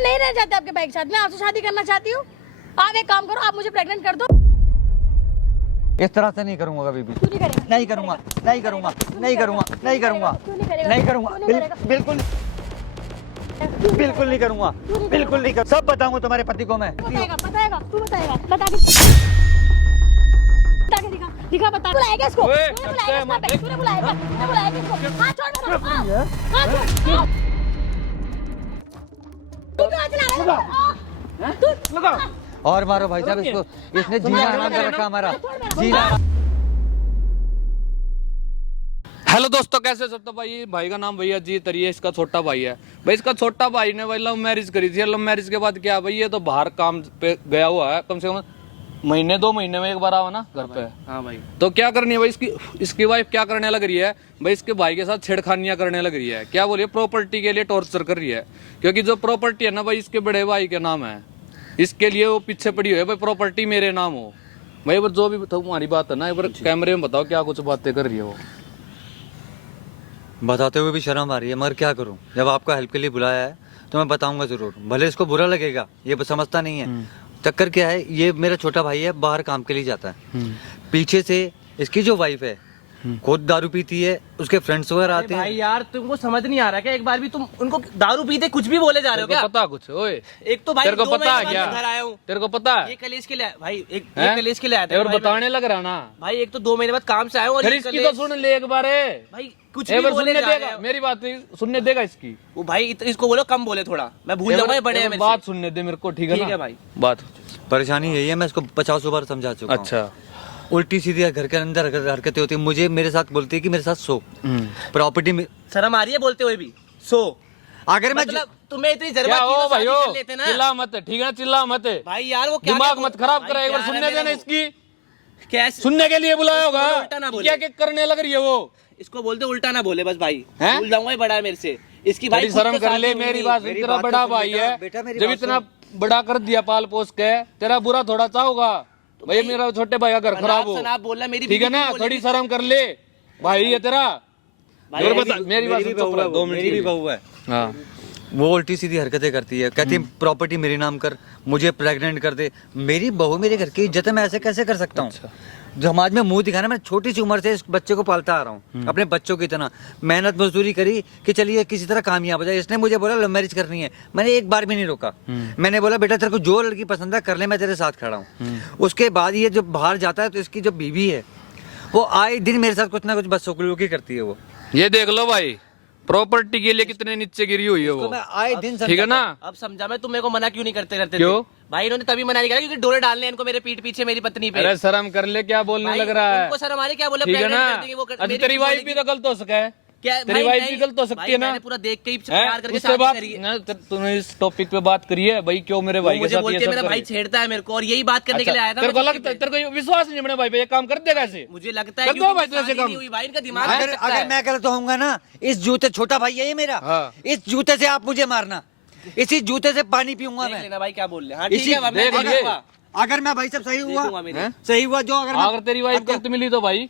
मैं नहीं रहना चाहती आपके भाई के साथ, मैं आपसे शादी करना चाहती हूँ। आप एक काम करो, आप मुझे प्रेग्नेंट कर दो। इस तरह से नहीं करूंगा कभी भी। क्यों नहीं करेगा? नहीं करूंगा, नहीं करूंगा, नहीं करूंगा, नहीं करूंगा, नहीं करूंगा, बिल्कुल बिल्कुल नहीं करूंगा, बिल्कुल नहीं कर। सब बताऊंगा तुम्हारे पति को मैं। बताएगा, बताएगा, तू बताएगा, बता के दिखा, दिखा, बता। बुलाएगा इसको, तूने बुलाएगा, तूने बुलाएगा इसको। हाथ छोड़ मेरा, हाथ छोड़। तू क्यों हाथ चला रहा है? तू लगाओ और मारो भाई साहब इसको, इसने जीना हराम कर रखा हमारा जीना। हेलो दोस्तों, कैसे सब? तो भाई का नाम भैया जी तरिए, इसका छोटा भाई है भाई। इसका छोटा भाई ने भाई लव मैरिज करी थी। लव मैरिज के बाद क्या भाई, ये तो बाहर काम पे गया हुआ है, कम से कम महीने 2 महीने में एक बार आवा ना घर पे। हाँ भाई। तो क्या करनी है भाई, इसकी वाइफ क्या करने लग रही है भाई, इसके भाई के साथ छेड़खानियां करने लग रही है। क्या बोलिए, प्रॉपर्टी के लिए टॉर्चर कर रही है। क्योंकि जो प्रॉपर्टी है ना भाई, इसके बड़े भाई के नाम है, इसके लिए वो पीछे पड़ी हुई है भाई, प्रॉपर्टी मेरे नाम हो भाई। जो भी तुम्हारी बात है ना, एक बार कैमरे में बताओ क्या कुछ बातें कर रही है वो। बताते हुए भी शर्म आ रही है, मगर क्या करूं, जब आपका हेल्प के लिए बुलाया है तो मैं बताऊंगा जरूर। भले इसको बुरा लगेगा, ये समझता नहीं है। चक्कर क्या है, ये मेरा छोटा भाई है, बाहर काम के लिए जाता है। पीछे से इसकी जो वाइफ है खुद दारू पीती है, उसके फ्रेंड्स वगैरह आते हैं। भाई यार तुमको समझ नहीं आ रहा क्या? एक बार भी तुम उनको दारू पीते कुछ भी बोले जा रहे हो क्या? पता कुछ ओए? एक तो भाई तेरे को 2 पता है महीने क्या? बाद घर आया हूँ। तेरे को पता है? ये कलेश के लिए भाई, एक ये कलेश के लिए आया था और भाई। बताने लग रहा ना भाई एक तो 2 महीने बाद काम से आया हूँ और फिर ये इसकी कलेश- तो सुन ले एक बार भाई कुछ एक भी बार बोले सुनने जा रहे देगा, हो। मेरी बात सुनने देगा इसकी। वो भाई इसको बोलो कम बोले थोड़ा, मैं भूल जाऊंगा ये बड़े हैं मेरे बात से। सुनने दे मेरे को, ठीक है ठीक ना है भाई। बात। परेशानी यही है, मैं इसको 50 बार समझा चुका हूं। अच्छा। उल्टी सीधी घर के अंदर हरकतें होती है, मुझे मेरे साथ बोलती है कि मेरे साथ सो प्रॉपर्टी में। शर्म आ रही है बोलते हुए भी सो? अगर मैं मतलब तुम्हें इतनी क्या जरूरत हो भाई, कर लेते ना चिल्ला मत, ठीक है? चिल्ला मत भाई यार, वो क्या दिमाग मत खराब करा। एक बार सुनने देना इसकी, कैसे सुनने के लिए बुलाया होगा। उल्टा ना बोले। क्या क्या करने लग रही है वो? इसको बोलते उल्टा ना बोले बस भाई, हैं? भूल जाऊंगा ये बड़ा है मेरे से। इसकी भाई थोड़ी खुद शर्म तो कर शादी ले, हुई मेरी नहीं। बात सुन। मेरी तेरा बात बड़ा तो सुन भाई बेटा, है, बेटा मेरी जब बात इतना बड़ा कर दिया पाल पोस के, तेरा बुरा थोड़ा चाहोगा भाई? मेरा छोटे भाई का घर खराब हो, आप बोलना मेरी ठीक है ना? थोड़ी शर्म कर ले, भाई है तेरा। भाई और बता, मेरी बात सुन, चुप रह, 2 मिनट मेरी भी के लिए। बहू है, हाँ वो उल्टी सीधी हरकतें करती है। कहती है प्रॉपर्टी मेरे नाम कर, मुझे प्रेग्नेंट कर दे। मेरी बहू मेरे घर की इज्जत है, मैं ऐसे कैसे कर सकता हूँ? समाज में मुंह दिखाना। मैं छोटी सी उम्र से इस बच्चे को पालता आ रहा हूँ, अपने बच्चों की तरह मेहनत मजदूरी करी कि चलिए किसी तरह कामयाब हो जाए। इसने मुझे बोला लव मैरिज करनी है, मैंने एक बार भी नहीं रोका। मैंने बोला बेटा तेरे को जो लड़की पसंद है कर ले, मैं तेरे साथ खड़ा हूँ। उसके बाद ये जब बाहर जाता है तो इसकी जो बीवी है वो आए दिन मेरे साथ कुछ ना कुछ बदसलूकी करती है। वो ये देख लो भाई, प्रॉपर्टी के लिए कितने नीचे गिरी हुई है वो। तो मैं आए दिन ठीक है ना? अब समझा मैं, तुम मेरे को मना क्यों नहीं करते रहते क्यों? थे? भाई इन्होंने तभी मना नहीं करा क्योंकि डोरे डालने हैं इनको मेरे पीठ पीछे मेरी पत्नी पे। अरे शर्म कर ले, क्या बोलने भाई, लग रहा है? उनको शर्म आ रही, क्या बोला ठीक है pregnant ना? कर देंगे, वो अच्छा, मेरी तेरी भी वाइफ भी बोलेगी। तो गलत हो सका है, क्या तेरी वाइफ भी गलत हो सकती है ना? मैंने पूरा देख के ही हैं? प्यार करके उससे शादी बात करी है। ना, तूने इस टॉपिक पे बात करी है भाई, क्यों मेरे भाई के मुझे साथ बोलते ये हैं सब मेरा कर भाई रही है? छेड़ता है मेरे को, और यही बात करने के लिए आया था। तेरे को मैं लगता है, तेरे को विश्वास नहीं बने भाई पे ये काम कर देगा ऐसे? मुझे लगता है कर कि दो उनकी भाई तो ऐसे शादी काम। नहीं हुई भाई, इनका दिमाग अगर नहीं सकता अगर है। मैं गलत होऊंगा ना, इस जूते, छोटा भाई है ये मेरा, हाँ। इस जूते से आप मुझे मारना, इसी जूते से पानी पीऊंगा देख मैं। लेना भाई क्या बोल रहे हैं। हाँ ठीक इसी है, मैं देख लिए। देखूंगा। अगर मैं भाई साहब सही देखूंगा हुआ, मेरी। हैं? सही हुआ जो अगर अगर तेरी वाइफ गलत मिली तो भाई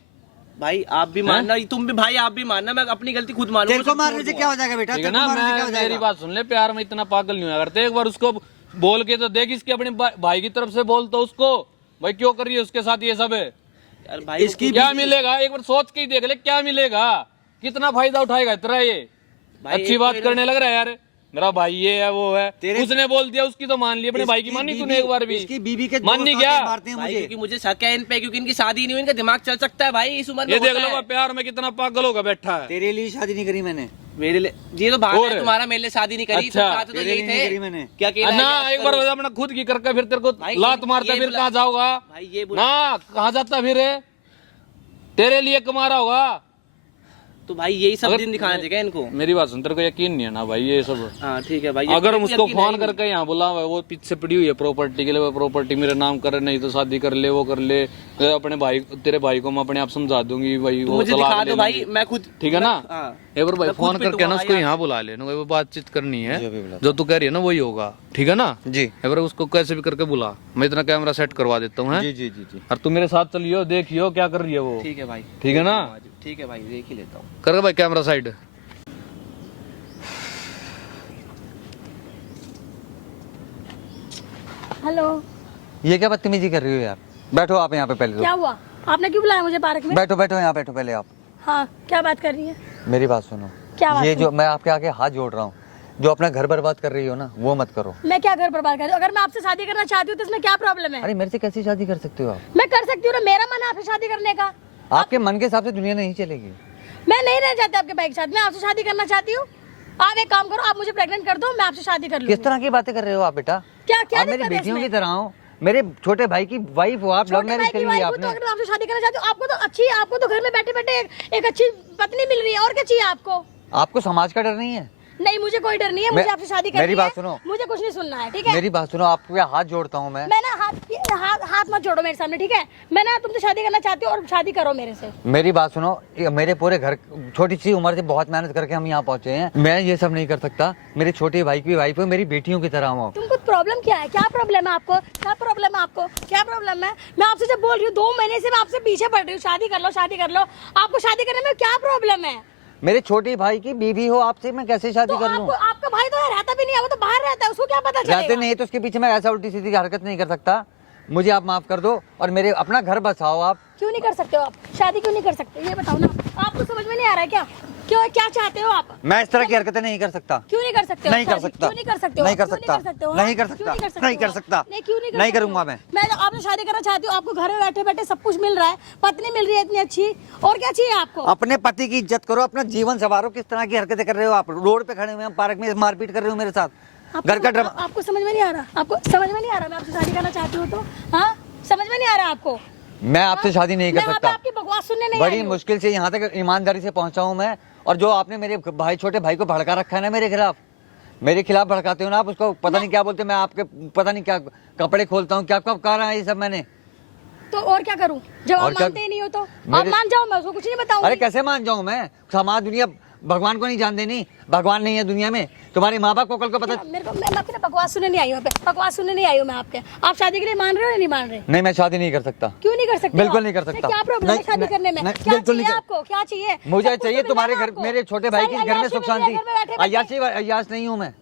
भाई आप भी मानना, तुम भी भाई आप भी मानना, मैं अपनी गलती खुद मानूंगा। तेरे को मारने से क्या हो जाएगा बेटा? ठीक है तेरे को ना? मारने से क्या हो मैं, मेरी जाएगा? बात सुन ले, प्यार में इतना पागल नहीं हुआ करते। एक बार उसको बोल के तो देख, इसके अपने भाई की तरफ से बोल तो उसको, भाई क्यों कर रही है उसके साथ ये सब है? यार भाई इसकी क्या मिलेगा एक बार सोच के ही देख ले, क्या मिलेगा? कितना फायदा उठाएगा तेरा ये? भाई अच्छी एक बात तो करने लग रहा है यार, मेरा भाई ये है वो है। तेरे- उसने बोल दिया, उसकी तो मान ली, अपने भाई की मानी तूने एक बार भी? इसकी बीवी के माननी दोस्त क्या? आके मारते हैं भाई मुझे। क्योंकि मुझे शक है इन पे, क्योंकि इनकी शादी नहीं हुई, इनका दिमाग चल सकता है भाई इस उम्र में। ये देख होता लो है। भाई, प्यार में कितना पागल होगा बैठा है। तेरे लिए शादी नहीं करी मैंने, मेरे लिए ये तो बात और? है तुम्हारा, मेरे लिए शादी नहीं करी। अच्छा। तुम चाहते तो तेरे यही लिए नहीं करी थे मैंने। क्या अकेला ना है, एक बार अपना खुद की करके फिर तेरे को भाई, लात मारता, ये फिर बोला- कहाँ जाओगा? भाई ये बोला ना कहाँ जाता फिर? तेरे लिए कमा रहा होगा। तो भाई यही सब अगर- दिन दिखाना चाहिए इनको। मेरी बात सुन, तेरे को यकीन नहीं है ना भाई ये सब? हाँ ठीक है भाई, अगर हम यकीन उसको है फोन ही करके यहाँ बोला, वो पीछे पड़ी हुई है प्रॉपर्टी के लिए, वो प्रॉपर्टी मेरे नाम कर, नहीं तो शादी कर ले, वो कर ले। अपने भाई, तेरे भाई को मैं अपने आप समझा दूंगी भाई, नहीं। वो मुझे तलाक दिखा ले दो भाई, लेंगे। मैं खुद। ठीक है ना? हाँ। एक बार भाई मैं खुद फोन करके ना पिटूंगा उसको यार। यहाँ बुला ले, वो बातचीत करनी है। जो भी बुला। जो तू कह रही है ना वही होगा, ठीक है ना? जी एक बार उसको कैसे भी करके बुला, मैं इतना कैमरा सेट करवा देता हूँ। जी जी जी जी। और तू मेरे साथ चलियो, देखियो क्या कर रही है वो। ठीक है भाई, ठीक है ना? ठीक है भाई, देख ही लेता हूँ। कर भाई कैमरा साइड। हेलो। ये क्या बदतमीजी कर रही हो यार? बैठो आप यहाँ पे पहले क्या तो। हुआ? आपने क्यों बुलाया मुझे पार्क में? बैठो बैठो यहाँ बैठो पहले आप। हाँ, क्या बात कर रही है? मेरी बात सुनो। क्या बात ये सुनो? जो मैं आपके आगे हाथ जोड़ रहा हूँ, जो अपना घर बर्बाद कर रही हो ना, वो मत करो। मैं क्या घर बर्बाद कर रही हूँ? अगर मैं आपसे शादी करना चाहती हूँ तो इसमें क्या प्रॉब्लम है? अरे मेरे से कैसी शादी कर सकते हो आप? मैं कर सकती हूँ ना, मेरा मन है आपसे शादी करने का। आपके मन के हिसाब से दुनिया नहीं चलेगी। मैं नहीं रहना चाहती आपके भाई के साथ, मैं आपसे शादी करना चाहती हूँ। आप एक काम करो, आप मुझे प्रेग्नेंट कर दो, मैं आपसे शादी कर लूंगी। किस तरह की बातें कर रहे हो आप बेटा? क्या क्या आप मेरी दिक्कत है बेटियों इसमें? की तरह हो, मेरे छोटे भाई की वाइफ हो आप, लव छोटे भाई मैरिज की करी वाइफ है हो तो आपने। अगर मैं आपसे शादी करना चाहती हूँ, आपको तो घर में बैठे एक अच्छी पत्नी मिल रही है, और क्या चाहिए आपको? आपको समाज का डर नहीं है? नहीं, मुझे कोई डर नहीं है, मुझे आपसे शादी करनी है। मेरी बात सुनो। मुझे कुछ नहीं सुनना है, ठीक है? मेरी बात सुनो, आपके हाथ जोड़ता हूँ मैं। मैं ना हाथ मत जोड़ो मेरे सामने, ठीक है? मैं ना तुमसे शादी करना चाहती हूँ और शादी करो मेरे से। मेरी बात सुनो, मेरे पूरे घर, छोटी सी उम्र से बहुत मेहनत करके हम यहाँ पहुँचे हैं। मैं ये सब नहीं कर सकता। मेरे छोटे भाई की वाइफ है, मेरी बेटियों की तरह हूँ। तुमको प्रॉब्लम क्या है? क्या प्रॉब्लम है आपको? क्या प्रॉब्लम है आपको? क्या प्रॉब्लम है? मैं आपसे जब बोल रही हूँ 2 महीने से मैं आपसे पीछे पड़ रही हूँ, शादी कर लो शादी कर लो। आपको शादी करने में क्या प्रॉब्लम है? मेरे छोटे भाई की बीवी हो, आपसे मैं कैसे शादी तो कर लूँ? आपका भाई तो यहाँ रहता भी नहीं है, वो तो बाहर रहता है, उसको क्या पता चलेगा? रहते नहीं तो उसके पीछे मैं ऐसा उल्टी सीधी हरकत नहीं कर सकता। मुझे आप माफ कर दो और मेरे अपना घर बसाओ आप। क्यों नहीं कर सकते हो आप? शादी क्यों नहीं कर सकते? ये बताओ ना। आपको समझ में नहीं आ रहा है क्या? क्यों, क्या चाहते हो आप? मैं इस तरह की हरकतें नहीं कर सकता। क्यों नहीं कर सकते हो? नहीं कर शादी सकता। क्यों नहीं कर सकते हो? नहीं कर क्यों सकता। नहीं कर सकते हो? नहीं कर क्यों सकता। नहीं कर सकते नहीं कर हो? सकता। नहीं, क्यों नहीं कर नहीं सकते करूंगा हो? मैं। आपसे शादी करना चाहती हूँ, आपको घर में बैठे बैठे सब कुछ मिल रहा है, पत्नी मिल रही है इतनी अच्छी, और क्या चाहिए आपको? अपने पति की इज्जत करो, अपना जीवन संवारो। किस तरह की हरकतें कर रहे हो आप? रोड पे खड़े हुए हैं, पार्क में मारपीट कर रहे हो मेरे साथ। घर का ड्रामा। आपको समझ में नहीं आ रहा? आपको समझ में नहीं आ रहा मैं आपसे शादी करना चाहती हूँ तो? हाँ, समझ में नहीं आ रहा आपको? मैं आपसे शादी नहीं कर मैं यहाँ पे सकता। आपकी बकवास सुनने नहीं बड़ी आई हूँ। मुश्किल से यहाँ तक ईमानदारी से पहुंचा हूँ मैं। और जो आपने मेरे भाई, छोटे भाई को भड़का रखा है ना मेरे खिलाफ भड़काते हो ना आप, उसको पता नहीं क्या बोलते। मैं आपके पता नहीं क्या कपड़े खोलता हूँ, क्या कब कह रहा है ये सब मैंने। तो और क्या करूं? जब आप और क्या? मानते ही नहीं हो तो आप मेरे- मान जाओ, मैं उसको कुछ नहीं बताऊंगी। अरे कैसे मान जाऊँ मैं? समाज दुनिया भगवान को नहीं जानते। नहीं, भगवान नहीं है दुनिया में। तुम्हारे माँ बाप को कल को पता। मेरे को मैं आपकी बकवास सुनने नहीं आई हूँ, बकवास सुनने नहीं आई हूँ मैं आपके। आप शादी के लिए मान रहे हो या नहीं मान रहे? नहीं, मैं शादी नहीं कर सकता। क्यों नहीं कर सकते? बिल्कुल आप? नहीं कर सकता। क्या प्रॉब्लम है नहीं, शादी नहीं, करने में? नहीं, क्या बिल्कुल चाहिए नहीं कर- आपको? क्या चाहिए? मुझे सब कुछ चाहिए तो तुम्हारे मिलेगा घर, आपको। मेरे छोटे भाई के सारी घर में अय्याशी सुख मिल रही है, शांति। घर में बैठे बैठे। अय्याश नहीं हूँ मैं,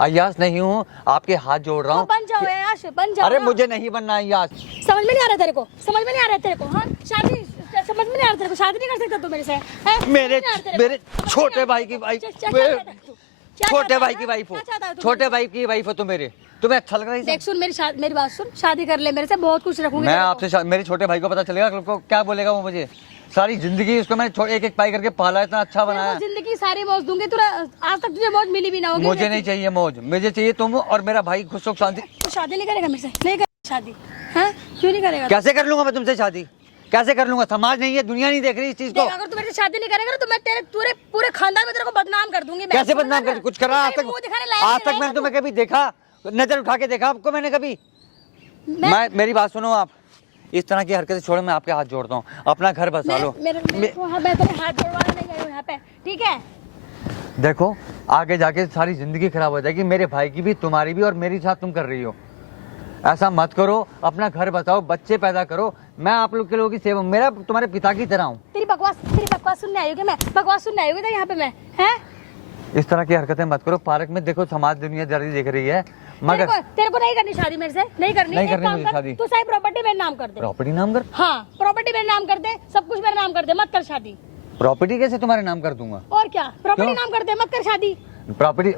अय्याश नहीं हूँ। आपके हाथ जोड़ रहा तो हूँ। बन जाओ अय्याश, बन जाओ अरे ना। मुझे नहीं बनना अय्याश। समझ में नहीं आ रहा तेरे को? समझ में नहीं आ रहा तेरे को? हाँ, शादी समझ में नहीं आ रहा तेरे को? शादी नहीं कर सकता तू मेरे से? हैं? मेरे समझ में नहीं आ रहा तेरे को? मेरे समझ में नहीं छोटे आ रहा भाई की तेरे को? वाइफ, क्या चाहता है तू? क्या छोटे चाहता भाई है? की वाइफ हो, क्या चाहता है तू? छोटे भाई की वाइफ हो तुम मेरे। तुम्हें अच्छा लग रहा है ये देख सब? सुन, मेरी बात सुन, शादी कर ले मेरे से, बहुत कुछ रखूंगी मैं तेरे को। आपसे मेरे छोटे भाई को पता चलेगा कल को क्या बोलेगा वो मुझे। सारी जिंदगी उसको मैंने एक एक पाई करके पाला, इतना अच्छा तेरे बनाया। को जिंदगी सारी मौज दूंगी, तुझे आज तक तुझे मौज मिली भी ना होगी। मुझे नहीं चाहिए मौज, मुझे चाहिए तुम और मेरा भाई खुश सुख शांति। तू शादी नहीं करेगा मेरे से? नहीं करेगा शादी? हैं? क्यों नहीं करेगा? कैसे कर लूंगा मैं तुमसे शादी? कैसे कर लूंगा? समाज नहीं है, दुनिया नहीं देख रही इस चीज को। देख, अगर तू मेरे से शादी नहीं करेगा ना तो मैं तेरे पूरे खानदान में तेरे को बदनाम कर दूंगी मैं। कैसे बदनाम कर? कुछ करा आज मुंह दिखाने लायक तक? आज नहीं तक रहेगा मैंने तू। तुम्हें कभी देखा? नजर उठा के देखा आपको मैंने कभी? मैं मेरी बात सुनो आप, इस तरह की हरकतें छोड़ो। मैं आपके हाथ जोड़ता हूँ, अपना घर बसा लो। मैं तेरे हाथ जोड़वाने नहीं आई हूँ यहाँ पे, ठीक है? देखो आगे जाके सारी जिंदगी खराब हो जाएगी, मेरे भाई की भी, तुम्हारी भी, और मेरी साथ तुम कर रही हो। ऐसा मत करो, अपना घर बसाओ, बच्चे पैदा करो। मैं आप लोग के लोगों की सेवा, मेरा तुम्हारे पिता की तरह हूँ। तेरी बकवास सुनने आई हूँ क्या मैं? बकवास सुनने आई हूँ क्या यहाँ पे मैं? हैं? इस तरह की हरकतें मत करो। पार्क में देखो समाज दुनिया जारी देख रही है, मगर तेरे को नहीं करनी शादी मेरे से, नहीं करनी। नहीं एक करनी काम मुझे कर, शादी। तू सारी प्रॉपर्टी मेरे नाम कर दे। प्रॉपर्टी नाम कर। हाँ, प्रॉपर्टी मेरे नाम कर दे, सब कुछ मेरे नाम कर दे, मत कर शादी। प्रॉपर्टी कैसे तुम्हारे नाम कर दूंगा? और क्या? प्रॉपर्टी क्यों? नाम कर दे, मत कर शादी। प्रॉपर्टी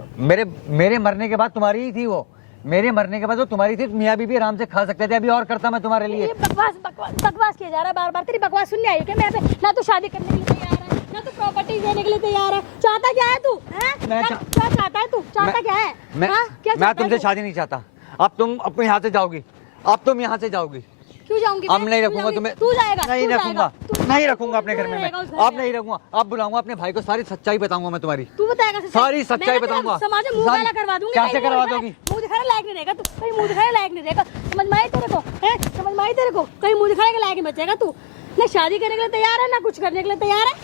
मेरे मरने के बाद तुम्हारी ही थी वो। मेरे मरने के बाद वो तुम्हारी थी, मियाँ बीबी आराम से खा सकते थे। अभी और करता मैं तुम्हारे लिए। ये बकवास किया जा रहा है बार बार। तेरी बकवास सुनने आई हूँ क्या मैं यहाँ पे? ना तू शादी करने के लिए तैयार है, ना तू प्रॉपर्टी देने के लिए तैयार है। चाहता क्या है तू? हैं? मैं क्या चाहता है तू? चाहता क्या है? हाँ? क्या मैं चाहता है तुमसे तू? शादी नहीं चाहता। अब तुम अपने यहाँ से जाओगी, अब तुम यहाँ से जाओगी। क्यों जाऊंगी अब मैं? नहीं क्यों रखूंगा जाऊंगी? तुम्हें। तू जाएगा? नहीं तू रखूंगा, जाएगा? तू नहीं रखूंगा अपने घर में रहेगा मैं। उस घर अब में? नहीं रखूंगा। अब बुलाऊंगा अपने भाई को, सारी सच्चाई बताऊंगा मैं तुम्हारी। तू बताएगा सारी सच्चाई बताऊंगा। समाज में मुंह सारी- काला करवा दूंगी। कैसे कहीं करवा मुंह दोगी? मुंह दिखाने लायक नहीं रहेगा तू, कहीं मुंह दिखाने लायक नहीं रहेगा। समझ में आई तेरे को? हैं? समझ में आई तेरे को? कहीं मुंह दिखाने के लायक नहीं बचेगा तू। ना शादी करने के लिए तैयार है, ना कुछ करने के लिए तैयार है।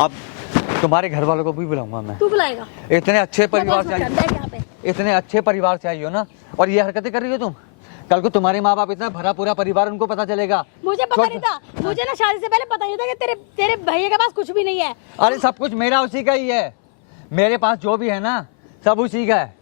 अब तुम्हारे घर वालों को भी बुलाऊंगा मैं। तू बुलाएगा? इतने अच्छे परिवार से बैठ आई, यहाँ पे। इतने अच्छे परिवार से आई हो ना, और ये हरकतें कर रही हो तुम। कल को तुम्हारे माँ बाप, इतना भरा पूरा परिवार, उनको पता चलेगा। मुझे पता नहीं था, मुझे ना शादी से पहले पता नहीं था कि तेरे भैया के पास कुछ भी नहीं है। अरे सब कुछ मेरा उसी का ही है। मेरे पास जो भी है ना, सब उसी का है।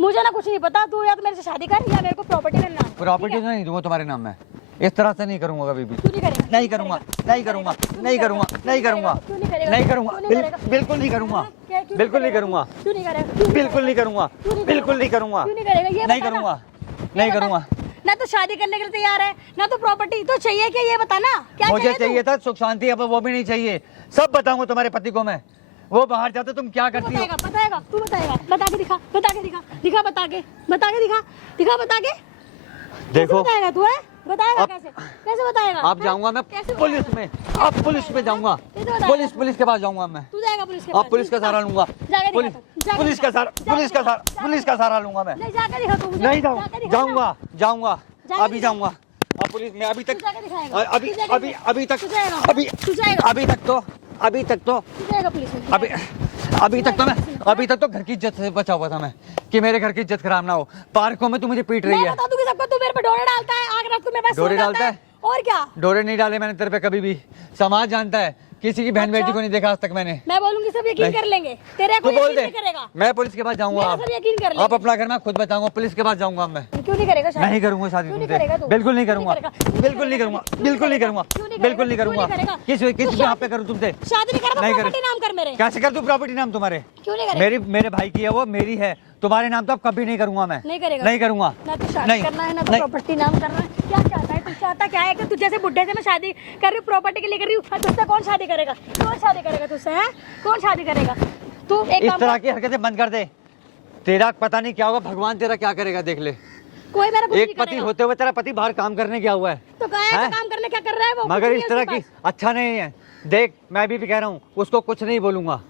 मुझे ना कुछ नहीं पता, तू या तो मेरे से शादी कर या मेरे को प्रॉपर्टी मेरे नाम। प्रॉपर्टी तो नहीं दूंगा तुम्हारे नाम में, इस तरह से नहीं करूंगा कभी भी। क्यों नहीं करेगा? नहीं करूंगा, नहीं करूंगा, नहीं करूंगा, नहीं करूंगा, क्यों नहीं करेगा? नहीं करूंगा, क्यों नहीं करेगा? बिल्कुल नहीं करूंगा, क्या- क्यों बिल्कुल नहीं करूंगा, क्यों नहीं करेगा? बिल्कुल नहीं करूंगा, बिल्कुल नहीं करूंगा, क्यों नहीं करेगा? ये नहीं बता ना। करूंगा, ये नहीं बता। करूंगा। ना तो शादी करने के लिए तैयार है, ना तो प्रॉपर्टी तो चाहिए क्या, ये बता ना। क्या मुझे तू? चाहिए था सुख शांति, अब वो भी नहीं चाहिए। सब बताऊंगा तुम्हारे पति को मैं, वो बाहर जाते तुम क्या तू करती हो। बताएगा, बताएगा, तू बताएगा, बता के दिखा, बता के दिखा, दिखा बता के, बता के दिखा, दिखा बता के। कैसे देखो बताएगा तू? है बताएगा अब- कैसे, कैसे बताएगा? अब जाऊंगा मैं कैसे पुलिस बताएगा? में, अब पुलिस में जाऊंगा, कैसे बताएगा? पुलिस के पास जाऊंगा मैं, तू जाएगा पुलिस के अब पास? पुलिस का सहारा लूंगा, जाके पुलिस दिखा तू, जाके पुलिस का दिखा, सहारा, जाके पुलिस का दिखा, सहारा, पुलिस का सहारा लूंगा मैं। नहीं जाके दिखा तू मुझे, नहीं जाके दिखा ना। जाऊंगा, जाऊंगा, जाके अभी दिखा। जाऊंगा। अब पुलिस में अभी तू तक, जाके दिखाएगा, अभी तू जाके अभी दिखाएगा। अभी तक, तू जाएगा, अभी तू जाएगा, अभी तक तो, अभी तक तो, तू जाएगा पुलिस में, अभी अभी तक तो मैं, अभी तक तो घर की इज्जत से बचा हुआ था मैं, कि मेरे घर की इज्जत खराब ना हो। पार्कों में तू मुझे पीट रही मैं है। बता दूंगी सबको, तू मेरे पे डोरे डालता है, आग रात को मेरे पास सो डोरे जाता डालता है? और क्या? डोरे नहीं डाले मैंने तेरे पे कभी भी, समाज जानता है, किसी की बहन अच्छा। बेटी को नहीं देखा आज तक मैंने। मैं बोलूंगी सब यकीन नहीं। कर लेंगे, तेरे तू को बोल यकीन दे, नहीं करेगा। मैं पुलिस के पास जाऊंगा। मेरा सब यकीन कर लेंगे। अब अपना घर मैं खुद बताऊंगा, पुलिस के पास जाऊंगा मैं। क्यों नहीं करेगा शादी? नहीं करूंगा शादी क्यों नहीं तुमसे, करेगा तू? बिल्कुल नहीं क्यों करूंगा, करेगा? बिल्कुल नहीं करूंगा, बिल्कुल नहीं करूंगा, क्यों नहीं बिल्कुल नहीं करेगा? करूंगा। क्यों नहीं करेगा? किस तू यहाँ पे करूँ तुमसे? शादी नहीं करेगा तो नहीं प्रॉपर्टी करेगा। नाम कर मेरे। कैसे कर तू प्रॉपर्टी नाम तुम्हारे? क्यों नहीं करेगा? मेरे भाई की है वो, मेरी है, तुम्हारे नाम तो अब कभी नहीं करूंगा मैं। नहीं करेगा? नहीं करूंगा। ना तो शादी नहीं, करना है, ना तो नहीं। प्रॉपर्टी नाम करना है। क्या चाहता है तू? चाहता क्या है कि तू जैसे बुढ़े से मैं शादी कर रही हूँ, प्रॉपर्टी के लिए कर रही हूँ, तुझसे कौन शादी करेगा? कौन शादी करेगा तुझसे? है कौन शादी करेगा? तू एक इस काम तरह कर, की हरकतें बंद कर दे, तेरा पता नहीं क्या होगा, भगवान तेरा क्या करेगा देख ले। कोई मेरा कुछ नहीं एक पति करेगा। होते हुए तेरा पति बाहर काम करने गया हुआ है, तो क्या है? हैं? काम करने क्या कर रहा है वो? मगर कुछ इस नहीं तरह है की उसके पास। अच्छा नहीं है। देख मैं अभी भी कह रहा हूँ, उसको कुछ नहीं बोलूंगा,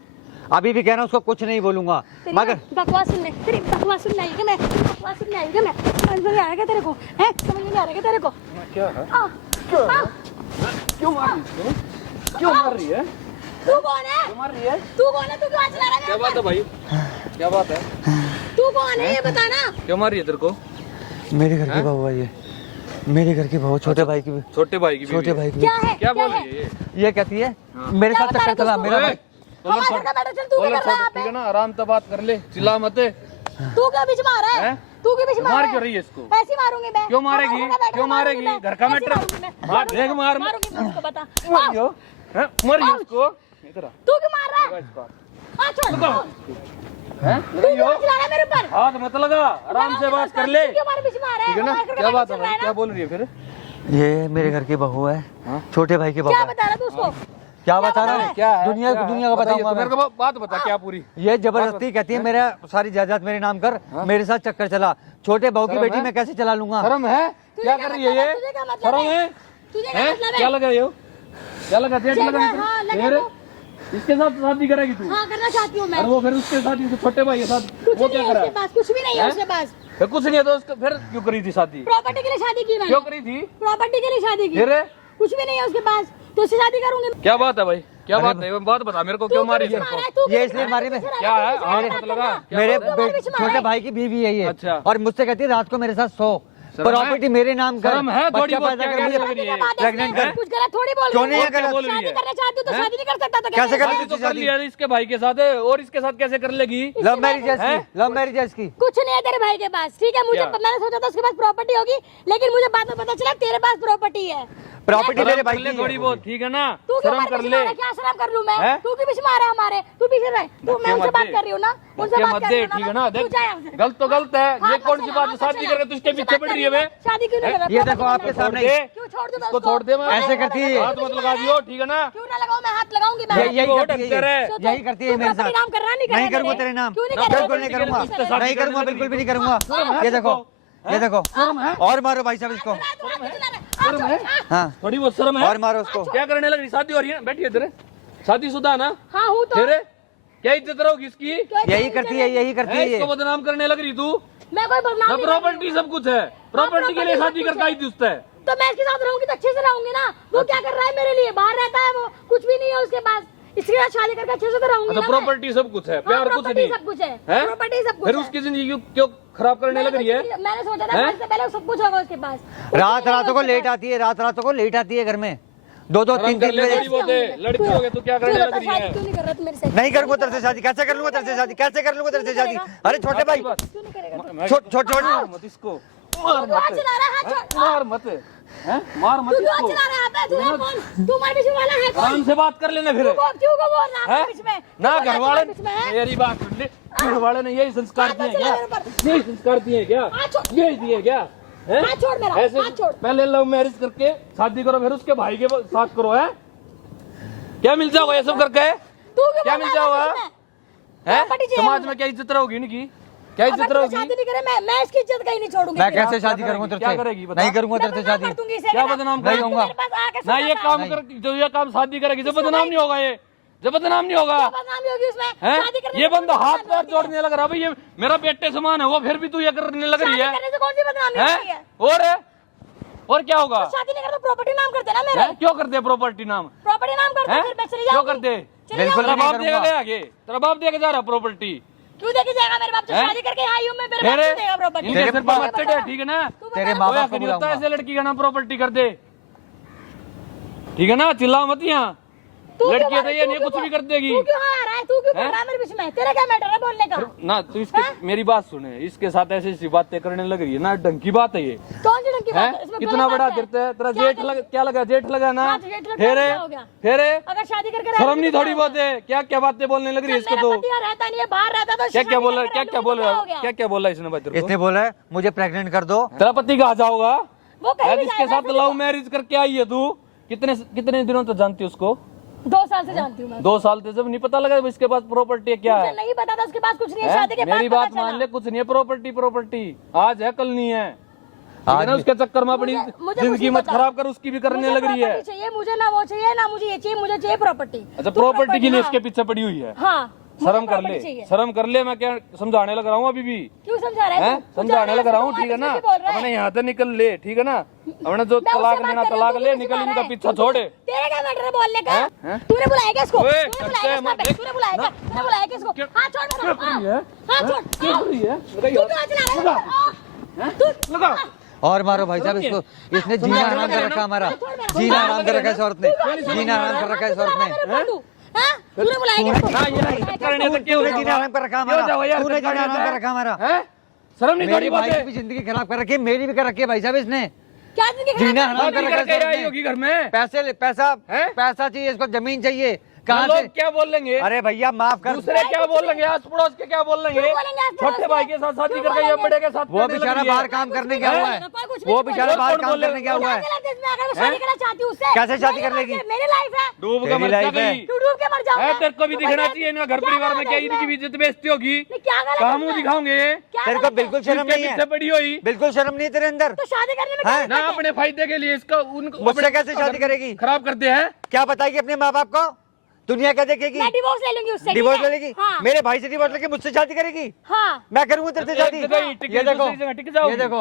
अभी भी कह रहा हूँ उसको कुछ नहीं बोलूंगा। तेरी मगर बकवास सुनने, तेरी बकवास सुनने आई क्या मैं? तेरी बकवास सुनने आई क्या मैं? समझ में नहीं आ रहा क्या तेरे को? हैं? समझ में नहीं आ रहा क्या तेरे को? क्या है? हाँ, हाँ, क्यों मार रही है? क्यों मार रही है? तू कौन है? क्यों मार रही है? तू कौन है? तू क्यों हाथ चला रहा है क्या मेरे बात है भाई? क्या बात है? ऊपर? तू कौन है ये बता ना। क्यों मार रही है तेरे को? मेरे घर की बहू है ये, मेरे घर की बहू, छोटे भाई की, छोटे भाई की छोटे बीवी। भाई की। क्या है? क्या बोल है? रही है ये? ये कहती है मेरे क्या साथ बता चक्कर रहा चला, तू? मेरा भाई। हमारे घर का मैटर चल, तू क्या कर रहा है यहाँ ठीक है पे? ना, आराम से बात कर ले, चिल्ला मत। तू क्या बीच मार रहा है? हैं? तू क्यों बीच मार मार रहा है? क्यों रही है इसको? ऐसे ही मारूंगी मैं। क्यों मारेगी? हमारे घर का क्यों मैटर मारेगी? मैं। घर का ऐसे ही मैटर? मारूंगी मैं। मार, देख मार। मारूंगी मैं उसको, बता। मारियो, हैं? मारियो इसको। इधर आ, तू क्यों मार रहा लगा है? इसको। हाँ छोड़। हैं? तू क्यों लगाइयो। चला रहा है मेरे ऊपर? हाथ मत लगा, आराम से बात कर ले। तू क्यों हमारे बीच में आ रहा है? ठीक है ना? हमारे घर का क्या बात मैटर है चल रहा भाई? ना? क्या बोल रही है फिर? ये मेरे घर की बहू है, हाँ? छोटे भाई की बहू क्या है। बता रहा तू उसको? क्या क्या बता रहा बता है? क्या है? दुनिया क्या को है? दुनिया को बताइए बताऊंगा तो, मेरे मैं। को बात बता क्या पूरी? ये जबरदस्ती कहती है मेरा सारी जायदाद मेरे नाम कर, मेरे साथ चक्कर चला, छोटे बहू की शर्म बेटी है? मैं कैसे चला लूंगा? शर्म है? क्या कर रही है ये? तुझे क्या मतलब शर्म है? है? तुझे क्या हैं? मतलब क्या है? लगा ये? क्या लगा? तेज चल लगा रहा है, हाँ, लगा फिर? तो। इसके साथ शादी करेगी तू? हाँ करना चाहती हूँ मैं। और वो फिर उसके साथ ही छोटे भाई के साथ कुछ वो नहीं क्या है करा? उसके पास, कुछ भी नहीं है हैं? उसके पास। फिर कुछ नहीं है तो उसका फिर क्यों करी थी शादी? प्रॉपर्टी के लिए शादी की मैंने। क्यों करी थी? प्रॉपर्टी के लिए शादी की। फिर कुछ भी नहीं है उसके पास, तो उससे शादी करूंगी। क्या बात है भाई? क्या बात है? बात बता मेरे को, क्यों मारी तेरे को? ये इसलिए मारी मैं, क्या है? हाँ मत लगा। क्या मेरे बात है? छोटे भाई की बीवी है ये, अच्छा। और मुझसे कहती है रात को मेरे साथ सो, शर्म है? प्रॉपर्टी मेरे नाम कर, शर्म है? थोड़ी बच्चा बहुत पैदा क्या कर, कहने मुझे लग रही है? प्रेग्नेंट कर। कुछ गलत थोड़ी बोल क्यों रही नहीं हूँ। है गलत? बोल रही शादी है? करना चाहती हूँ तो हैं? शादी नहीं कर सकता तो कैसे कर शादी तो कर लिया इसके भाई के साथ है, और इसके साथ कैसे कर लेगी? लव मैरिज है हैं? इसकी, लव मैरिज है इसकी। कुछ नहीं है तेरे भाई के पास, ठीक है? मुझे क्या? मैंने सोचा था उसके पास प्रॉपर्टी होगी, लेकिन मुझे बाद में पता चला तेरे पास प्रॉपर्टी है। प्रॉपर्टी शर्म मेरे कर भाई ले की थोड़ी है। बहुत, ठीक है ना? तू क्यों शर्म हमारे कर बीच ले। में आ रहा है? क्या शर्म कर लूं मैं? हैं? तू क्यों बीच में आ रहा है हमारे? तू पीछे रह, तू मैं उनसे बात कर रही हूँ ना, उनसे धक्के बात मत कर दे, रही हूँ ना ठीक है मैं। ना? तू देख, जा यहाँ से। गलत तो गलत है। हाँ, ये तो कौन सी चला, बात हाँ, है? तो शादी चला। करके तुझके तुझसे पीछे बात पड़ कर रही है बे? शादी क्यों नहीं कर रहा? ये देखो आपके छोड़ सामने दे। क्यों छोड़ दूं मैं इसको उसको? छोड़ दे मैं। ऐसे करती है। हाथ मत लगा दियो, ठीक है ना? क्यों ना लगाऊं मैं? हाथ लगाऊंगी मैं। यही वो करती है डॉक्टर है। ये। यही करती है तू मेरे प्रॉपर्टी साथ। नाम कर रहा, नहीं कर नहीं रहा करूंगा मेरे? तेरे नाम, क्यों नहीं ना, कर रहा? बिल्कुल नहीं करूंगा, इससे शादी नहीं करूंगा, करने बिल्कुल भी लगी नहीं करूंगा। है ये देखो, तुमको? ये देखो, शर्म है? और मारो भाई साहब इसको, शर्म है? हाँ थोड़ी बहुत शर्म है? और मारो उसको। क्या करने लगी? शादी हो रही है? बैठिए इधर। शादीशुदा ना? हाँ हूँ तो। फिर क्या इज्जत रहोगी इसकी? यही करती है, यही करती है, है ये। इसको बदनाम करने लग रही तू? मैं कोई बदनाम सब नहीं कर रही प्रॉपर्टी हूँ। सब कुछ है, प्रॉपर्टी के लिए property शादी सब कुछ करके आई है। थी उससे। तो मैं इसके साथ रहूंगी तो अच्छे से रहूंगी ना। वो क्या कर रहा है मेरे लिए? बाहर रहता है वो, कुछ भी नहीं है उसके पास। इसके साथ शादी करके अच्छे से तो रहूंगी तो ना मैं। प्रॉपर्टी सब कुछ है, प्यार कुछ property नहीं सब कुछ है। हैं? प्रॉपर्टी सब कुछ फिर है। उसकी जिंदगी क्यों खराब करने लग रही है? मैंने सोचा था हैं? इससे पहले सब कुछ होगा उसके पास। रात रातों को लेट आती है, रात रातों को लेट आती है घर में, दो दो शर्म तीन कर तीन ले, बजे थोड़ी बहुत है। लड़की हो गए तो क्या तू करने बता, लग रही शादी है? क्यों नहीं कर रहा तू मेरे से? नहीं करूंगा तेरे से शादी, कैसे कर लूंगा तेरे से शादी, कैसे कर लूंगा तेरे से शादी? अरे छोटे भाई, क्यों नहीं करेगा? छोड़ छोड़ छोड़। मार मत इसको, मार तू हाथ मत, चला रहा है, हाथ छोड़। मार मत, हैं? मार मत तू हाथ इसको। चला रहा है, अबे, तू है कौन? तू हमारे बीच में वाला है कौन? आराम से बात कर लेना फिर। क्यों को बोल रहा है हैं? बीच में? ना तू घर बोल रहा वाले है बीच में, हैं? मेरी बात सुन ले, घर वाले ने यही संस्कार हाथ दिए मत क्या? चला मेरे ऊपर। यही संस्कार दिए क्या? हाथ छोड़। यही दिए क्या? हैं? हाथ छोड़ मेरा, ऐसे हाथ छोड़। पहले लव मैरिज करके शादी करो, फिर उसके भाई के साथ करो, है? क्या मिल जाओगा ये सब करके? तू क्यों क्या बोल मिल रहा है जाओगा? बीच में? हैं? प्रॉपर्टी चाहिए समाज मुझे। में क्या इज्जत रहोगी इनकी? क्या अगर इज्जत तू रहोगी? शादी नहीं करे, मैं इसकी इज्जत कहीं नहीं छोड़ूंगी। मैं फिर। कैसे शादी क्या करूंगा करेगी? तेरे क्या करेगी से? बता? नहीं करूंगा मैं तेरे से बदनाम शादी। कर दूंगी इसे, क्या मैं- बदनाम नहीं करूंगा? होऊंगा। मेरे पास आके ना सोचा ये था। काम कर, जो ये काम शादी करेगी जब बदनाम नहीं होगा, ये जब बदनाम नहीं होगा, क्या बदनामी होगी उसमें? हैं? शादी करने ये से कौन बंदा सी हाथ बदनामी पैर होती है? जोड़ने लग रहा, भाई ये मेरा बेटे समान है वो, फिर भी तू ये करने लग रही शादी है, करने से कौन सी बदनामी होती है? हैं? और क्या होगा? शादी नहीं करता प्रॉपर्टी नाम करते ना मेरे। हैं? क्यों करते प्रॉपर्टी नाम? प्रॉपर्टी नाम करते हैं? फिर मैं चली क्यों जाऊंगी। करते? चली बिल्कुल तेरा जाऊंगी। नहीं बाप देगा करूंगा। क्या आगे? तेरा बाप देगा जा रहा प्रॉपर्टी? क्यों देके जाएगा मेरे बाप? तो हैं? शादी करके आई हूँ मैं, मेरे बाप तेरे क्यों देगा प्रॉपर्टी? इनके सिर पर बच्चे थे, ठीक है ना? तू तेरे बता। माँ कोई बाप हक को नहीं होता बुलाऊंगा। ऐसे लड़की का नाम प्रॉपर्टी कर दे, ठीक है ना? चिल्ला मत यहाँ, तू क्यों लड़की है तो मार- ये तू नहीं क्यों कुछ भी मार- कर देगी तू क्यों आ रहा है? तू क्यों बोल हैं? रहा है मेरे बीच में? तेरा क्या मैटर है बोलने का? ना तू इसके मेरी बात सुने, इसके साथ ऐसी ऐसी बातें करने लग रही है ना, ढंग की बात है ये, कौन सी ढंग की बात हैं? है? इसमें कितना गलत बड़ा बात गिरता है तेरा क्या जेठ गलत- लगा, क्या लगा जेठ लगा ना, हाँ, तो जेठ लगा, फेरे क्या हो गया? फेरे अगर शादी करके शर्म रहेगी नहीं तो थोड़ी क्या बहुत है, क्या क्या बातें बोलने लग रही है इसको? मेरा तो पति यहाँ रहता नहीं है, बाहर रहता तो क्या क्या बोल रहा है, शादी क्या करके क्या बोल रहूंगी रहा तो क्या है, हो क्या गया? क्या बोला इसने भाई तेरे को? इसने बोला है मुझे प्रेग्नेंट कर दो। तेरा पति कहाँ जाओगा? वो कहीं भी जिसके जाएगा, साथ लव मैरिज करके आई है तू, कितने कितने दिनों तक जानती है उसको? 2 साल से जानती हूँ मैं। 2 साल से जब नहीं पता लगा इसके पास प्रॉपर्टी है क्या मुझे है? नहीं पता था उसके पास कुछ नहीं है, हैं? शादी के बाद मेरी पता बात चला। मान ले, कुछ नहीं है प्रॉपर्टी, प्रॉपर्टी आज है कल नहीं है, ठीक है आज ना? भी- उसके चक्कर में अपनी मुझे कुछ जिंदगी नहीं मत पता। खराब कर, उसकी भी करने मुझे लग रही है। प्रॉपर्टी चाहिए, मुझे ना वो चाहिए ना मुझे ये चाहिए, मुझे चाहिए प्रॉपर्टी। अच्छा तू प्रॉपर्टी के लिए हाँ। इसके पीछे पड़ी हुई है, हाँ, मुझे शर्म कर प्रॉपर्टी ले, चाहिए। शर्म कर ले, मैं क्या समझाने लग रहा हूँ अभी भी, क्यों समझा रहा है हैं? तू? तू समझाने जाने लग रहा हूँ, लगा, ठीक है ना? तू बोल रहा है। अपने यहाँ से निकल ले, ठीक है ना? अपने जो मैं उससे तलाक बात लेना कर रही हूँ, तलाक तू ले, मुझे निकल सिखा इनका रहा है। पीछा छोड़े। तेरा क्या मैटर है बोलने का? हैं? तूने बुलाया क्या इसको? ओए, तूने बुलाया क्या करते इसको? तूने बुलाया क्या? तूने बुलाया क्या इसको? हाथ छोड़ मेरा। क्या कर रही है? हाथ छोड़। क्या कर रही है? तू क्यों हाथ चला रहा है? तू लगा और मारो भाई साहब इसको, इसने जीना हराम कर रखा हमारा, जीना हराम कर रखा है इस औरत ने, जीना हराम कर रखा है इस औरत ने। तूने बुलाया क्या इसको? ना ये करने तो क्यों तूने जीना हराम कर रखा क्यों जाओ हमारा, यार, तूने जीना करने हराम दे। कर रखा हमारा। हैं? शर्म नहीं थोड़ी मेरी बात भाई है? की भी जिंदगी खराब कर रखी है, मेरी भी कर रखी है भाई साहब इसने। क्या जिंदगी खराब जीना कर हराम रही कर है? रखा है करके इस आई औरत होगी ने। घर में, पैसे पैसा हैं? पैसा चाहिए इसको, जमीन चाहिए, कहाँ लोग से? क्या बोलेंगे? अरे भैया माफ कर, दूसरे क्या बोलेंगे? आस पड़ोस के क्या बोलेंगे? क्यों बोलेंगे आस पड़ोस छोटे के? भाई के साथ शादी क्यों करके ये बोलेंगे? बड़े के साथ वो करने लग बेचारा रही है। बाहर काम करने गया हुआ है, कोई कुछ वो नहीं बेचारा बोलेगा। बाहर कौन काम बोलेगा? करने गया हुआ है। क्या गलत है इसमें? अगर मैं शादी करना चाहती हूँ उससे, कैसे शादी मेरी कर लेगी? लाइफ है, मेरी लाइफ है। डूब का तेरी मर लाइफ है। गई। तू डूब के मर जाऊंगा। है, तेरे को भी तू दिखना बता, चाहिए इनका घर क्या परिवार में गलत क्या है इनकी भी इज्जत बेइज्जती होगी, नहीं, क्या गलत है कहाँ मुंह इसमें? दिखाओगे? क्या तेरे को गलत है? बिल्कुल शर्म इसके नहीं पीछे है, पड़ी हुई बिल्कुल शर्म नहीं है तेरे अंदर। तो शादी करने में क्या हैं? ना, दिक्कत है? अपने फायदे के लिए इसका उनको मुझसे कैसे शादी करेगी? खराब करते हैं। क्या बताएगी अपने माँ बाप को? दुनिया क्या देखेगी? मैं डिवोर्स ले लूंगी उससे। डिवोर्स ठीक ले है? लेगी? हाँ, मेरे भाई से डिवोर्स लेके मुझसे शादी करेगी? हाँ। मैं करूंगा तेरे से शादी? एक जगह ही टिक ये देखो, दूसरी जगह टिक जाओगी। ये देखो,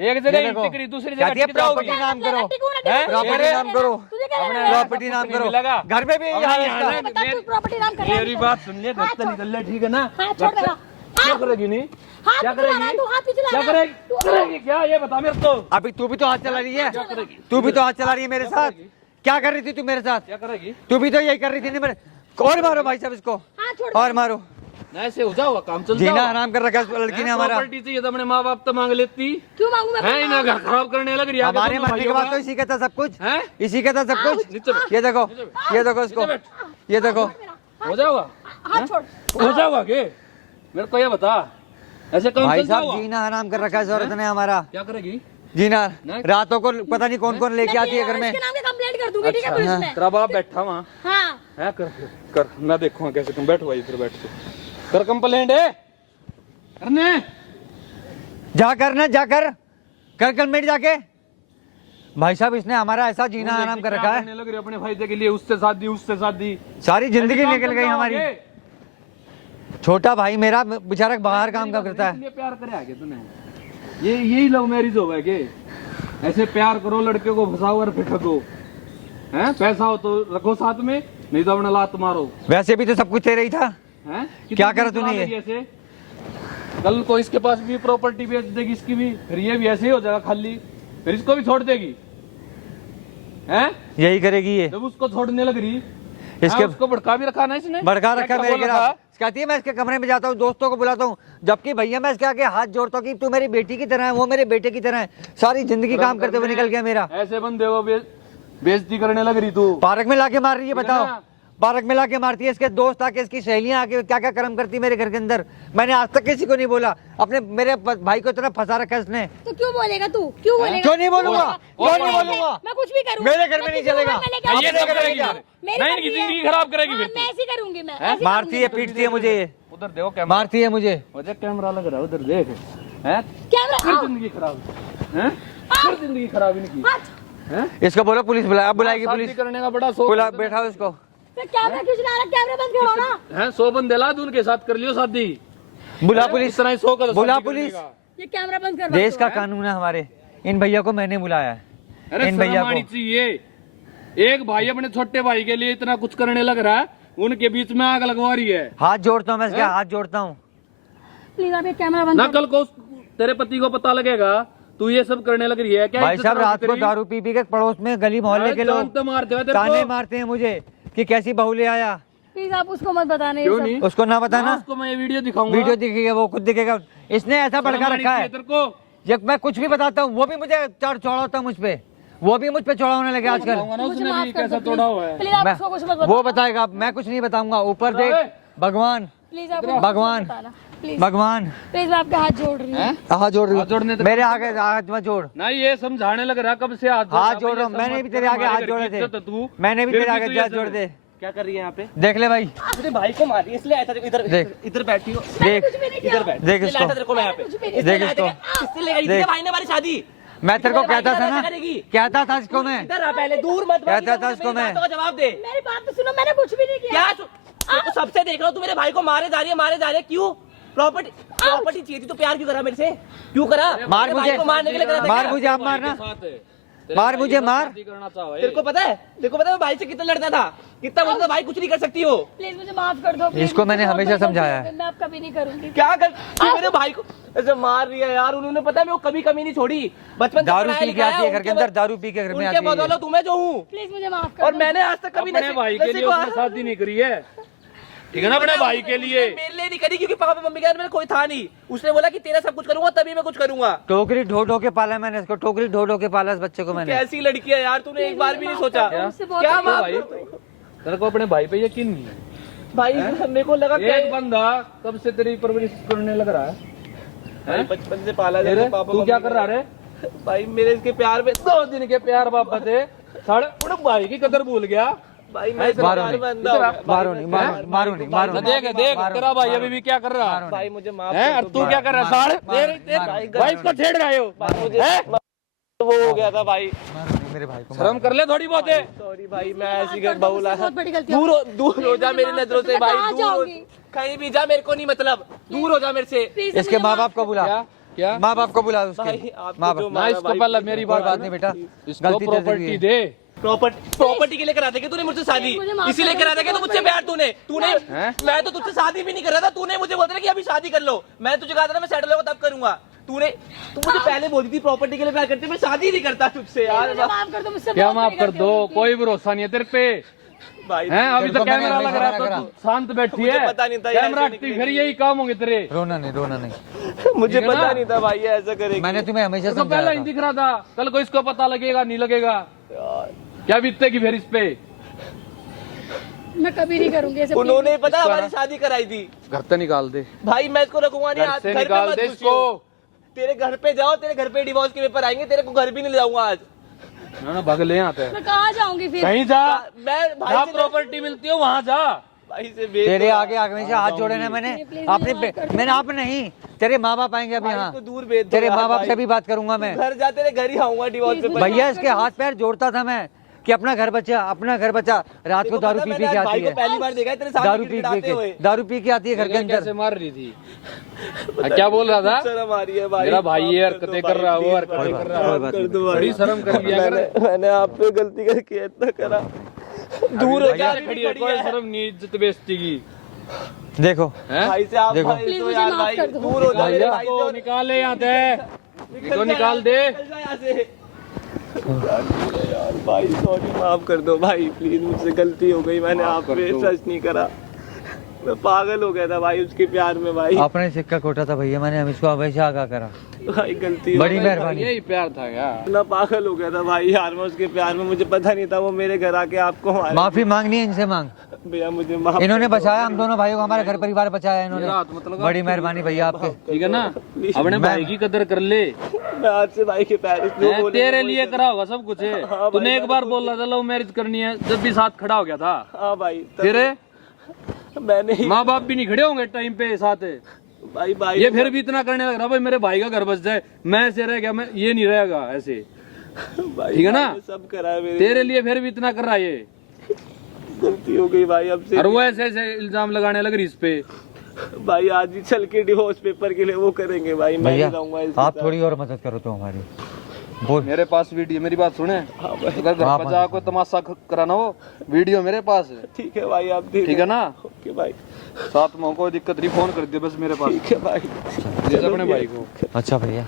एक ये जगह ही देखो। टिकरी दूसरी जगह कहती है टिक जाओगी। प्रॉपर्टी नाम करो, हैं? प्रॉपर्टी ये नाम करो, तुझे क्या अपने लगा? प्रॉपर्टी नाम कुछ नहीं करो। मिलेगा। घर में भी अब यहाँ यहाँ इसका। ना- बता, तू प्रॉपर्टी नाम कर रहा है? मेरी बात सुन ले, घर से निकल ले, ठीक है ना? हाँ, छोड़ मेरा। क्या करेगी नहीं? हाथ क्या भी चला रहा है, करेगी? तू हाथ भी चला क्या रहा है। करेगी? करेगी क्या ये बता मेरे को। अभी तू भी तो हाथ चला रही है, तू भी तो हाथ चला रही है मेरे साथ। क्या कर रही थी तू मेरे साथ? क्या करेगी? तू भी तो यही कर रही थी ना मेरे। और मारो भाई साहब इसको, हाथ छोड़। और मारो। ना ऐसे हो जाओगा, काम चल जीना जाओगा। हराम कर रखा है इस लड़की ने हमारा। प्रॉपर्टी चाहिए तो अपने माँ बाप तो मांग लेती क्यों मांगू मैं? है, इन्हें घर खराब करने लग रही है। हमारे मरने के बाद तो इसी का था सब कुछ, हैं? इसी का था सब कुछ। नीचे बैठ। ये देखो, ये देखो इसको, ये देखो। हो जाओगा, हाथ छोड़। हो जाओगा के? मेरे को ये बता, ऐसे काम भाई चल साहब जाओगा? जीना हराम कर रखा है इस औरत ने हमारा। क्या करेगी? जीना नहीं। रातों को पता नहीं कौन कौन लेके आती है घर में। इसके नाम की कंप्लेंट कर दूंगी, ठीक है पुलिस में? तेरा बाप बैठा वहाँ हाँ। है, कर मैं देखूंगा कैसे। तुम बैठो भाई, इधर बैठ तू, कर कंप्लेंट है करने। जा कर ना, जा कर कंप्लेंट जाके। भाई साहब इसने हमारा ऐसा जीना हराम कर रखा है, करने लग रही है अपने फायदे के लिए, उससे शादी उससे शादी। सारी जिंदगी ऐसे निकल काम गई चल हमारी। जाओगे? छोटा भाई मेरा बेचारा बाहर काम का करता है। इसलिए प्यार करे आगे तूने, ये यही लव मैरिज हो गया के? ऐसे प्यार करो, लड़के को फंसाओ और फिर ठगो, हैं? पैसा हो तो रखो साथ में, नहीं तो अपना लात मारो, वैसे भी तो सब कुछ तेरा ही था। हैं? क्या कितनी करा तूने ये? लगी ऐसे? कल को इसके पास भी प्रॉपर्टी बेच देगी इसकी भी, फिर ये भी ऐसे ही हो जाएगा खाली, फिर इसको भी छोड़ देगी। हैं? यही करेगी ये, जब उसको छोड़ने लग रही इसके उसको भड़का भी रखा ना इसने, भड़का रखा क्या मेरे बोला खिलाफ। था? कहती है मैं इसके कमरे में जाता हूँ, दोस्तों को बुलाता हूँ, जबकि भैया मैं इसके आगे हाथ जोड़ता हूँ कि तू मेरी बेटी की तरह है, वो मेरे बेटे की तरह है। सारी जिंदगी काम करते हुए निकल गया मेरा। ऐसे बंदे को बेइज्जती करने लग रही तू। पार्क में लाके मार रही है, ठीक है बताओ। ना? पार्क में लाके मारती है, इसके दोस्त आके, इसकी सहेलियां आके क्या क्या कर्म करती है मेरे घर के अंदर। मैंने आज तक किसी को नहीं बोला, अपने मेरे भाई को इतना फंसा रखा है इसने। तो क्यों बोलेगा तू, क्यों बोलेगा? क्यों नहीं बोलूंगा, क्यों नहीं बोलूंगा? मैं कुछ भी करूंगा, मेरे घर में नहीं चलेगा। ये सब करेगी फिर। नहीं, इनकी जिंदगी खराब करेगी फिर मैं ऐसी करूंगी, मैं ऐसी मारती है, पीटती है मुझे, उधर देखो कैमरा, मारती है मुझे। मुझे कैमरा लग रहा है उधर देख, हैं? कैमरा फिर जिंदगी खराब, हैं? फिर जिंदगी खराब इनकी, हैं? इसको बोलो पुलिस बुलाए, अब बुलाएगी शादी पुलिस। करने का बड़ा शौक बुला है। बैठा इसको। तो कैमरा क्यों चला रहा? कैमरा बंद करो ना। हैं? 100 बंदे ला दूं उनके साथ कर लियो शादी। बुला इस पुलिस, तरह 100 का तो बुला शादी करने पुलिस। का। ये कैमरा बंद कर। देश का कानून है हमारे। इन भैया को मैंने बुलाया है, अरे इन भैया शर्म आनी को। चाहिए। एक भाई अपने छोटे भाई के लिए इतना कुछ करने लग रहा है, उनके बीच में आग लगवा रही है। हाथ जोड़ता हूँ मैं इसके, हाथ जोड़ता हूँ। प्लीज आप ये कैमरा बंद ना कर। कल को तेरे पति को पता लगेगा तू ये सब करने लग रही है क्या? भाई इज्जत साहब रहोगी रात को तेरी? दारू पी पी के पड़ोस में गली मोहल्ले अरे के जान लोग तो मारते हैं तेरे ताने को। मारते हैं मुझे कि कैसी बहू ले आया। प्लीज आप उसको मत बताना ये क्यों सब। नहीं? उसको ना बताना, उसको मैं ये वीडियो दिखाऊंगा। वीडियो दिखेगा, वो खुद दिखेगा। इसने ऐसा भड़का शर्म आनी रखा चाहिए है, तेरे को। जब मैं कुछ भी बताता हूँ वो भी मुझे चढ़ा होता है मुझ पे, वो भी मुझ पे चढ़ा होने लगे आजकल। बताऊंगा ना मुझे उसने माफ भी कर कैसा दो, तोड़ा हुआ है। प्लीज आप मैं उसको कुछ मत बताना। वो बताएगा, मैं कुछ नहीं बताऊंगा। ऊपर देख भगवान, प्लीज आप भगवान, प्लीज भगवान प्लीज मैं आपके हाथ जोड़ रही हूँ। हाथ जोड़ रही हाथ जोड़ने हूँ, तक- मेरे आगे हाथ मत जोड़। ना ये समझाने लग रहा कब से हाथ जोड़ रहा हूँ, मैंने भी तेरे आगे हाथ जोड़े थे, मैंने भी तेरे आगे हाथ जोड़े थे। क्या कर रही है यहाँ पे? देख ले भाई, अपने भाई को मारी इसलिए आया था। इधर देख। इधर बैठी हो, देख कुछ भी नहीं किया। इधर बैठ। देख इसलिए लाया था इसको, तेरे को मैं यहाँ पे। कुछ भी नहीं। इसलिए देख लाया था इसको। क्या? इसलिए लगाई थी देख। क्या भाई ने हमारी शादी? मैं तेरे को तेरे भाई कहता था की ना, ऐसा करेगी। कहता था इसको मैं। इधर आ पहले, दूर मत भागी, कहता था मुझे इसको मेरी मैं। बातों का जवाब दे। मेरी बात तो सुनो, मैंने कुछ भी नहीं किया। क्या तो सबसे देख रहा हूँ, तू मेरे भाई को मारे जा रही है, मारे जा रहे, क्यों? प्रॉपर्टी चाहिए थी तो प्यार क्यों करा मेरे से? क्यों करा? मार मेरे भाई मुझे, को मारने के लिए करा था मार क्या? मुझे, आप मारना, मार मुझे, मार। तेरे को पता है, तेरे को पता है मैं भाई से कितना लड़ता था, कितना बोलता था भाई कुछ नहीं कर सकती हो। प्लीज मुझे माफ कर दो। please, इसको मैंने मुझे हमेशा माफ कर दो, समझाया है। please, मैं अब कभी नहीं करूंगी। क्या कर तू मेरे भाई को ऐसे मार रही है यार। उन्होंने पता है मैं वो कभी कमी नहीं छोड़ी, बचपन से दारू पढ़ाया पी के आती है घर के अंदर, दारू पी के घर में उनके आती है। बदौलत तुम्हें जो हूँ, प्लीज मुझे माफ कर और दो। मैंने आज तक कभी अपने भाई के लिए उसने शादी नहीं करी है, ठीक है ना? अपने भाई के लिए मेरे लिए नहीं करी, क्योंकि पापा मम्मी के घर में कोई था नहीं। उसने बोला कि तेरा सब कुछ करूंगा तभी मैं कुछ करूंगा। टोकरी ढो ढो के पाला मैंने इसको, टोकरी ढो ढो के पाला इस बच्चे को मैंने। कैसी लड़की है यार, तूने एक बार भी नहीं सोचा। मुझसे बहुत क्या बड़ी माफ भाई? कर दो। तेरे को अपने भाई पे यकीन नहीं है? भाई मेरे को लगा क्या एक बंदा कब से तेरी परवरिश करने लग रहा है, भाई बचपन से पाला तेरे? जाता पापा तू क्या मम्मी कर रहा रे? भाई मेरे इसके प्यार में 2 दिन के प्यार बाबा थे, साढ़े उन भाई की कदर भूल गया। भाई मैं इसके मारो प्यार नहीं, में अंधा हो गया। मारो नहीं, मारो नहीं, मारो नहीं, मारो ना नहीं। देख देख तेरा भाई अभी भी क्या कर रहा है, भाई मुझे माफ हैं? कर और दो। तू क्या कर रहा है? साढ़े भाई को छेड़ रहे हो, हैं? वो हो गया था भाई। मारो नहीं, मेरे भाई को शर्म कर ले थोड़ी बहुत है। सॉरी भाई, मैं ऐसी कर दो, बहू मुझसे लाया। बहुत बड़ी गलती दूर हो जा मेरी नजरों से भाई, कहाँ दूर हो। जाऊंगी? कहीं भी जा, मेरे को नहीं मतलब, दूर हो जा मेरे से। प्लीज इसके माँ बाप को बुला, क्या क्या माँ बाप को बुला उसके भाई, आपको माँ जो बाप। ना इसको पहले मेरी कोई बात बात नहीं बेटा, इसको गलती तेरे से हुई प्रॉपर्टी है। दे। प्रॉपर्टी के लिए करा देगा तूने मुझसे शादी, मुझे माफ इसीलिए कर दो, करा देगा तो मुझसे प्यार तूने हैं? मैं तो तुझसे शादी भी नहीं कर रहा था, तूने मुझे बोलता था कि अभी शादी कर लो। मैं तुझे कहा था ना मैं सेटल होगा तब करूंगा। तू मुझे पहले बोली थी प्रॉपर्टी के लिए प्यार करती, मैं शादी नहीं करता तुझसे यार। मुझे माफ कर दो, मुझसे क्या बहुत माफ बड़ी कर गलती दो? हो गई। कोई भरोसा नहीं है तेरे पे, भाई हैं? अभी तेरे तो को मैंने कैमरा लग रहा है हमेशा तो करा। तू शांत बैठी मुझे है, पता नहीं था ये कैमरा ऐसे हटती फिर यही काम होंगे तेरे। रोना नहीं, रोना नहीं, मुझे ठीक है पता ना? नहीं था भाई ये ऐसा करेगी। मैंने तुम्हें हमेशा उसको पहले समझाया ही था। दिख रहा था, कल को इसको पता लगेगा नहीं लगेगा, क्या बीतेगी फिर इस पे? मैं कभी नहीं करूंगी ऐसे। उन्होंने पता इसको हमारी ना- शादी कराई थी। घर से निकाल दे, भाई मैं इसको रखूंगा नहीं, घर आज से घर पे निकाल मत दे घुसियो। इसको। तेरे घर पे जाओ, तेरे घर पे डिवोर्स के पेपर आएंगे, तेरे को घर भी नहीं ले जाऊंगा आज। ना भग ले यहाँ पे, मैं कहाँ जाऊंगी फिर? कहीं जा, मैं भाई जहाँ से प्रॉपर्टी मिलती हो वहाँ जा। भाई से बेच तेरे दो आगे हमेशा हाथ जोड़े ना मैंने, प्लीज आपने मुझे माफ कर दो। मैंने आप नहीं, तेरे माँ बाप आएंगे अभी भाई यहाँ, को दूर भेज दो तेरे यार माँ बाप भाई। से भी बात करूंगा मैं। घर जा, तेरे घर ही आऊंगा डिवोर्स पेपर। भैया इसके हाथ पैर जोड़ता था मैं कि अपना घर बचा, अपना घर बचा। रात को दारू पी पी के आती है, पहली बार देखा है तेरे साथ दारू पी के, दारू पी के आती है घर के अंदर। कैसे मार रही थी? क्या बोल रहा था? शर्म आ रही है भाई। मेरा भाई ये माफ कर हरकतें दो कर भाई, रहा है, वो please, हरकतें कर रहा कोई है, बात कर नहीं। दो भाई। बड़ी शर्म कर लिया कर। मैंने आप पे गलती करके इतना करा। दूर हो जा, भैया खड़ी है, कोई शर्म नहीं, इज्जत बेइज्जती की, देखो हैं? भाई से आप देखो। भाई प्लीज तो मुझे यार माफ भाई कर दो। दूर हो जा मेरे भैया भाई को से। निकाल ले यहाँ से, इसको निकाल दे। निकल जा यहाँ से। भाई सॉरी, माफ कर दो भाई प्लीज, मुझसे गलती हो गई, मैंने आप पे ट्रस्ट नहीं करा, मैं पागल हो गया था भाई उसके प्यार में भाई। आपने सिक्का खोटा था भैया, मैंने इसको हमेशा आगाह करा। भाई गलती हो बड़ी गई। मेहरबानी। यही प्यार था यार। इतना पागल हो गया था भाई यार मैं उसके प्यार में, मुझे पता नहीं था वो मेरे घर आके आपको मारे। माफी मांगनी है इनसे, मांग। भैया मुझे माफ इन्होंने बचाया हम दोनों भाइयों को, हमारे घर परिवार बचाया मेरा इन्होंने। हाथ मत लगा। बड़ी मेहरबानी भैया आपके। ठीक है ना, अपने भाई की कदर कर ले। मैं आज से भाई के पैर जो मैं बोले तेरे लिए करा होगा सब कुछ है। हाँ तूने भाई, एक बार बोला था लव मैरिज करनी है, जब भी साथ खड़ा हो गया था। हाँ भाई तेरे मैंने ही माँ बाप भी नहीं खड़े होंगे टाइम पे साथ है। भाई भाई ये फिर भी इतना करने लग रहा भाई मेरे भाई का घर बस जाए, मैं ऐसे रह गया, मैं ये नहीं रहेगा ऐसे। भाई ठीक है ना? भाई, सब करा है मेरे, तेरे लिए फिर भी इतना कर रहा है ये, गलती हो गई भाई अब से। और वो ऐसे ऐसे इल्जाम लगाने लग रही इस पे। भाई आज ही चल के डिवोर्स पेपर के लिए वो करेंगे भाई, मैं भैया नहीं रहूंगा इसके आप साथ। थोड़ी और मदद करो तो हमारी। बोल। मेरे पास वीडियो, मेरी बात सुने, हाँ भाई अगर घर पर जा कोई तमाशा कराना हो, वीडियो मेरे पास है। ठीक है भाई आप ठीक है ना, ओके भाई साथ में कोई दिक्कत नहीं, फोन कर दिया बस मेरे पास। ठीक है भाई दे दे अपने भाई को। अच्छा भैया।